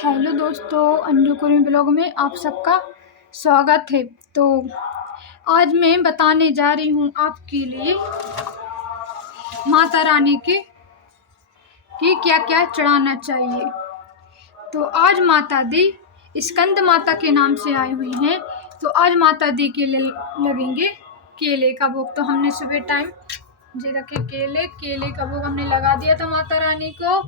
Hello दोस्तों, अंजू कुरी blog में आप सबका स्वागत है। तो आज मैं बताने जा रही हूँ आपके लिए माता रानी के कि क्या क्या चढ़ाना चाहिए। तो आज माता दी स्कंद माता के नाम से आई हुई हैं। तो आज माता दी के लिए लगेंगे केले का भोग। तो हमने सुबह टाइम जे रखे केले का भोग हमने लगा दिया था माता रानी को।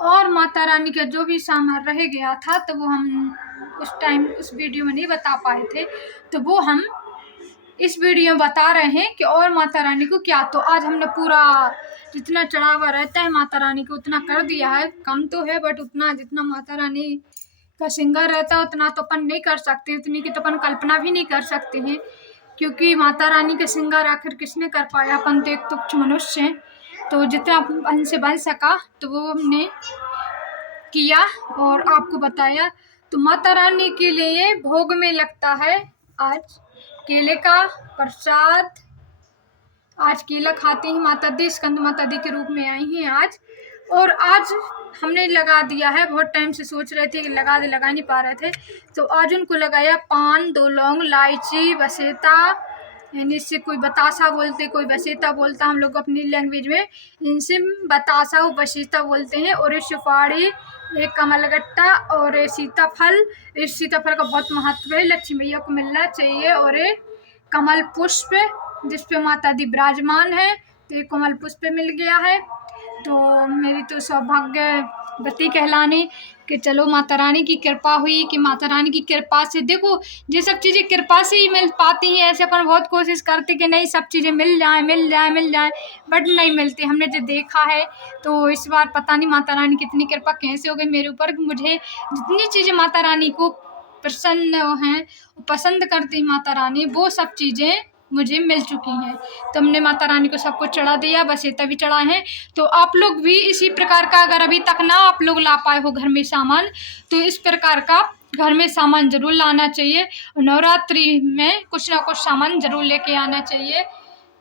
और माता रानी का जो भी सामान रह गया था तो वो हम उस टाइम उस वीडियो में नहीं बता पाए थे, तो वो हम इस वीडियो में बता रहे हैं कि और माता रानी को क्या। तो आज हमने पूरा जितना चढ़ावा रहता है माता रानी को उतना कर दिया है। कम तो है बट उतना जितना माता रानी का श्रृंगार रहता है उतना तो अपन नहीं कर सकते, उतनी की तो अपन कल्पना भी नहीं कर सकते हैं, क्योंकि माता रानी का श्रृंगार आखिर किसने कर पाया। अपन तो एक तुच्छ मनुष्य हैं। तो जितना अपन से बन सका तो वो हमने किया और आपको बताया। तो माता रानी के लिए भोग में लगता है आज केले का प्रसाद। आज केला खाते ही माता दी स्कंद माता दी के रूप में आई हैं आज। और आज हमने लगा दिया है, बहुत टाइम से सोच रहे थे कि लगा नहीं पा रहे थे, तो आज उनको लगाया पान, 2 लौंग, इलायची, बसेता, यानी इससे कोई बतासा बोलते कोई बसेता बोलता, हम लोग अपनी लैंग्वेज में इनसे बतासा और बसेता बोलते हैं। और ये सुपारी, एक कमलगट्टा और ये सीताफल। इस सीताफल का बहुत महत्व है, लक्ष्मी मैया को मिलना चाहिए। और ये कमल पुष्प जिसपे माता दी विराजमान है, तो ये कमल पुष्प मिल गया है। तो मेरी तो सौभाग्यवती कहलाने कि चलो माता रानी की कृपा हुई, कि माता रानी की कृपा से देखो ये सब चीज़ें कृपा से ही मिल पाती हैं। ऐसे अपन बहुत कोशिश करते कि नहीं सब चीज़ें मिल जाए बट नहीं मिलती। हमने जो देखा है तो इस बार पता नहीं माता रानी कितनी कृपा कैसे हो गई मेरे ऊपर। मुझे जितनी चीज़ें माता रानी को प्रसन्न हैं, पसंद करती माता रानी, वो सब चीज़ें मुझे मिल चुकी हैं। तो हमने माता रानी को सब कुछ चढ़ा दिया, बसेता भी चढ़ाए हैं। तो आप लोग भी इसी प्रकार का, अगर अभी तक ना आप लोग ला पाए हो घर में सामान, तो इस प्रकार का घर में सामान ज़रूर लाना चाहिए। नवरात्रि में कुछ ना कुछ सामान ज़रूर लेके आना चाहिए।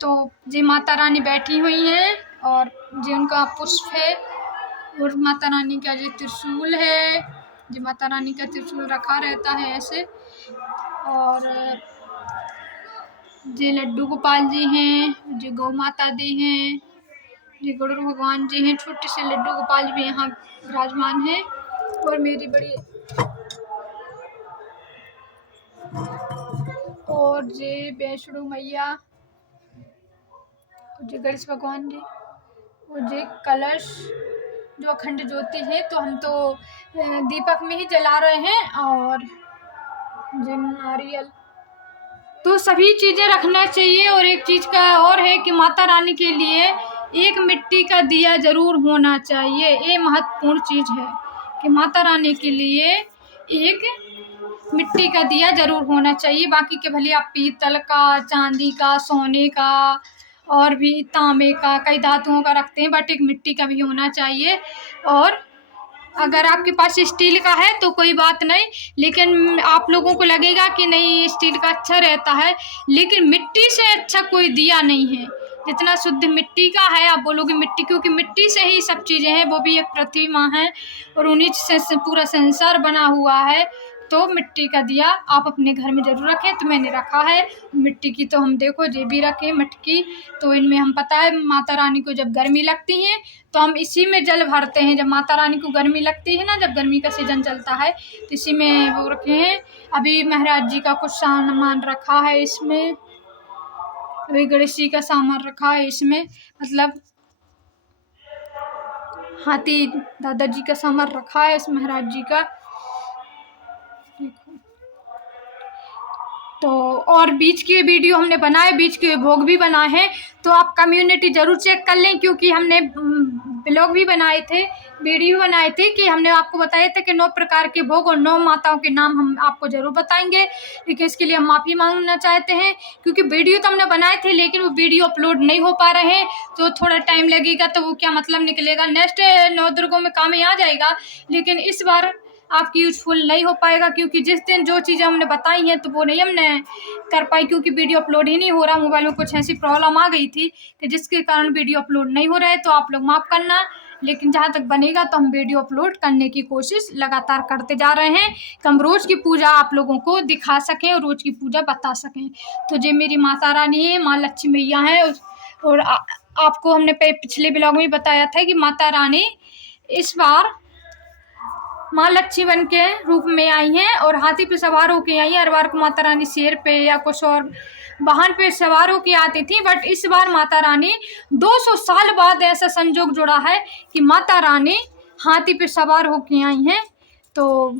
तो जी माता रानी बैठी हुई हैं और जी उनका पुष्प है और माता रानी का जी त्रिशूल है। जी माता रानी का त्रिशूल रखा रहता है ऐसे। और जी लड्डू गोपाल जी हैं, जी गौ माता दी हैं, जी गरुड़ भगवान जी हैं, छोटे से लड्डू गोपाल भी यहाँ विराजमान हैं। और मेरी बड़ी और जी वैष्णो मैया, जी गणेश भगवान जी, और जी कलश जो अखंड ज्योति है। तो हम तो दीपक में ही जला रहे हैं। और जी नारियल, तो सभी चीज़ें रखना चाहिए। और एक चीज़ का और है कि माता रानी के लिए एक मिट्टी का दिया ज़रूर होना चाहिए। ये महत्वपूर्ण चीज़ है कि माता रानी के लिए एक मिट्टी का दिया ज़रूर होना चाहिए। बाकी के भले आप पीतल का, चांदी का, सोने का और भी तांबे का, कई धातुओं का रखते हैं, बट एक मिट्टी का भी होना चाहिए। और अगर आपके पास स्टील का है तो कोई बात नहीं, लेकिन आप लोगों को लगेगा कि नहीं स्टील का अच्छा रहता है, लेकिन मिट्टी से अच्छा कोई दिया नहीं है। जितना शुद्ध मिट्टी का है आप बोलोगे मिट्टी, क्योंकि मिट्टी से ही सब चीज़ें हैं, वो भी एक प्रतिमा है और उन्हीं से पूरा संसार बना हुआ है। तो मिट्टी का दिया आप अपने घर में ज़रूर रखें। तो मैंने रखा है मिट्टी की, तो हम देखो ये भी रखें मटकी। तो इनमें हम पता है माता रानी को जब गर्मी लगती है तो हम इसी में जल भरते हैं। जब माता रानी को गर्मी लगती है ना, जब गर्मी का सीजन चलता है, तो इसी में वो रखे हैं। अभी महाराज जी का कुछ सामान रखा है इसमें, अभी गणेश जी का सामान रखा है इसमें, मतलब हाथी दादाजी का सामान रखा है इस महाराज जी का। तो और बीच के वीडियो हमने बनाए, बीच के भोग भी बनाए हैं, तो आप कम्युनिटी ज़रूर चेक कर लें, क्योंकि हमने ब्लॉग भी बनाए थे, वीडियो बनाए थे कि हमने आपको बताया था कि 9 प्रकार के भोग और 9 माताओं के नाम हम आपको ज़रूर बताएंगे। लेकिन इसके लिए हम माफ़ी मांगना चाहते हैं, क्योंकि वीडियो तो हमने बनाए थे लेकिन वो वीडियो अपलोड नहीं हो पा रहे हैं, तो थोड़ा टाइम लगेगा। तो वो क्या मतलब निकलेगा, नेक्स्ट नवदुर्गों में काम में आ जाएगा, लेकिन इस बार आपकी यूजफुल नहीं हो पाएगा, क्योंकि जिस दिन जो चीज़ें हमने बताई हैं तो वो नहीं हमने कर पाई, क्योंकि वीडियो अपलोड ही नहीं हो रहा। मोबाइल में कुछ ऐसी प्रॉब्लम आ गई थी कि जिसके कारण वीडियो अपलोड नहीं हो रहा है। तो आप लोग माफ़ करना, लेकिन जहाँ तक बनेगा तो हम वीडियो अपलोड करने की कोशिश लगातार करते जा रहे हैं कि हम रोज़ की पूजा आप लोगों को दिखा सकें और रोज़ की पूजा बता सकें। तो ये मेरी माता रानी है, माँ लक्ष्मी मैया है। और आपको हमने पिछले ब्लॉग में बताया था कि माता रानी इस बार माँ लक्ष्मी बन के रूप में आई हैं और हाथी पे सवार होके आई हैं। हर बार को माता रानी शेर पे या कुछ और वाहन पे सवार होके आती थी, बट इस बार माता रानी 200 साल बाद ऐसा संजोग जुड़ा है कि माता रानी हाथी पे सवार होके आई हैं। तो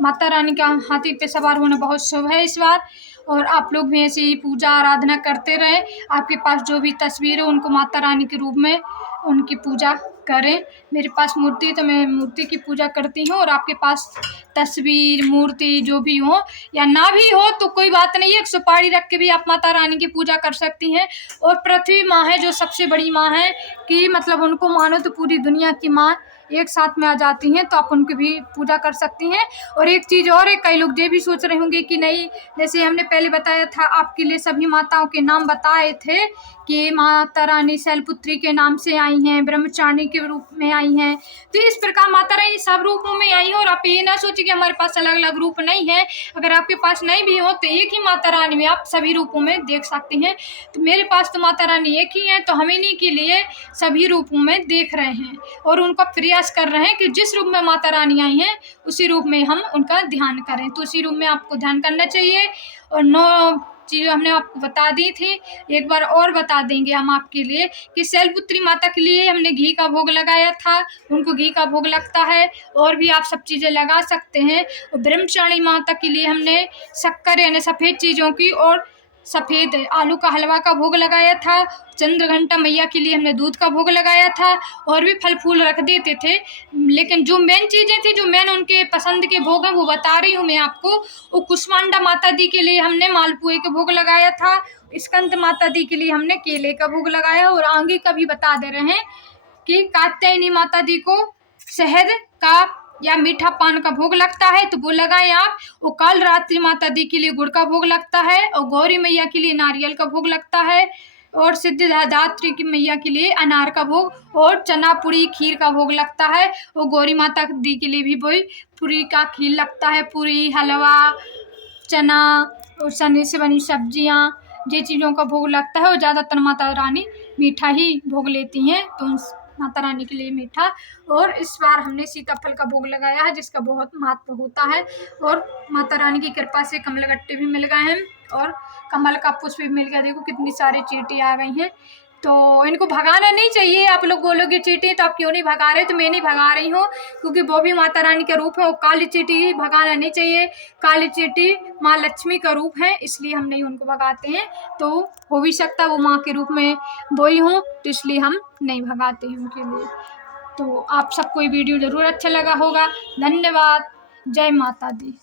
माता रानी का हाथी पे सवार होना बहुत शुभ है इस बार। और आप लोग भी ऐसे ही पूजा आराधना करते रहें। आपके पास जो भी तस्वीर हो उनको माता रानी के रूप में उनकी पूजा करें। मेरे पास मूर्ति है तो मैं मूर्ति की पूजा करती हूँ, और आपके पास तस्वीर मूर्ति जो भी हो या ना भी हो तो कोई बात नहीं है, एक सुपारी रख के भी आप माता रानी की पूजा कर सकती हैं। और पृथ्वी माँ है जो सबसे बड़ी माँ है, कि मतलब उनको मानो तो पूरी दुनिया की माँ एक साथ में आ जाती हैं, तो आप उनकी भी पूजा कर सकती हैं। और एक चीज़ और है, कई लोग ये भी सोच रहे होंगे कि नहीं, जैसे हमने पहले बताया था आपके लिए सभी माताओं के नाम बताए थे कि माता रानी शैलपुत्री के नाम से आई हैं, ब्रह्मचारिणी के रूप में आई हैं। तो इस प्रकार माता रानी सब रूपों में आई हैं। और आप ये ना सोचिए कि हमारे पास अलग अलग रूप नहीं है। अगर आपके पास नहीं भी हो तो एक ही माता रानी में आप सभी रूपों में देख सकती हैं। तो मेरे पास तो माता रानी एक ही है, तो हम इन्हीं के लिए सभी रूपों में देख रहे हैं और उनका प्रयास कर रहे हैं कि जिस रूप में माता रानी आई हैं उसी रूप में हम उनका ध्यान करें। तो उसी रूप में आपको ध्यान करना चाहिए। और 9 चीज़ें हमने आपको बता दी थी, एक बार और बता देंगे हम आपके लिए कि शैलपुत्री माता के लिए हमने घी का भोग लगाया था, उनको घी का भोग लगता है। और भी आप सब चीज़ें लगा सकते हैं। और ब्रह्मचारिणी माता के लिए हमने शक्कर यानी सफ़ेद चीज़ों की और सफ़ेद आलू का हलवा का भोग लगाया था। चंद्रघंटा मैया के लिए हमने दूध का भोग लगाया था। और भी फल फूल रख देते थे, लेकिन जो मेन चीज़ें थी, जो मेन उनके पसंद के भोग हैं वो बता रही हूँ मैं आपको। वो कुष्मांडा माता दी के लिए हमने मालपुए के भोग लगाया था। स्कंद माता दी के लिए हमने केले का भोग लगाया। और आगे का भी बता दे रहे हैं कि कात्यायनी माता दी को शहद का या मीठा पान का भोग लगता है, तो वो लगाएं आप। और काल रात्रि माता दी के लिए गुड़ का भोग लगता है। और गौरी मैया के लिए नारियल का भोग लगता है। और सिद्धिदात्री की मैया के लिए अनार का भोग और चना पूरी खीर का भोग लगता है। और गौरी माता दी के लिए भी वही पूरी का खीर लगता है, पूरी हलवा चना और चने से बनी सब्जियां, ये चीज़ों का भोग लगता है। और ज़्यादातर माता रानी मीठा ही भोग लेती हैं, तो माता रानी के लिए मीठा। और इस बार हमने सीताफल का भोग लगाया है जिसका बहुत महत्व होता है। और माता रानी की कृपा से कमलगट्टे भी मिल गए हैं और कमल का पुष्प भी मिल गया। देखो कितनी सारी चींटी आ गई हैं, तो इनको भगाना नहीं चाहिए। आप लोग बोलोगे चींटी तो आप क्यों नहीं भगा रहे, तो मैं नहीं भगा रही हूँ क्योंकि वो भी माता रानी का रूप है। और काली चींटी भगाना नहीं चाहिए, काली चींटी माँ लक्ष्मी का रूप है, इसलिए हम नहीं उनको भगाते हैं। तो हो भी सकता वो माँ के रूप में वही हूँ, तो इसलिए हम नहीं भगाते हैं उनके लिए। तो आप सबको ये वीडियो ज़रूर अच्छा लगा होगा। धन्यवाद। जय माता दी।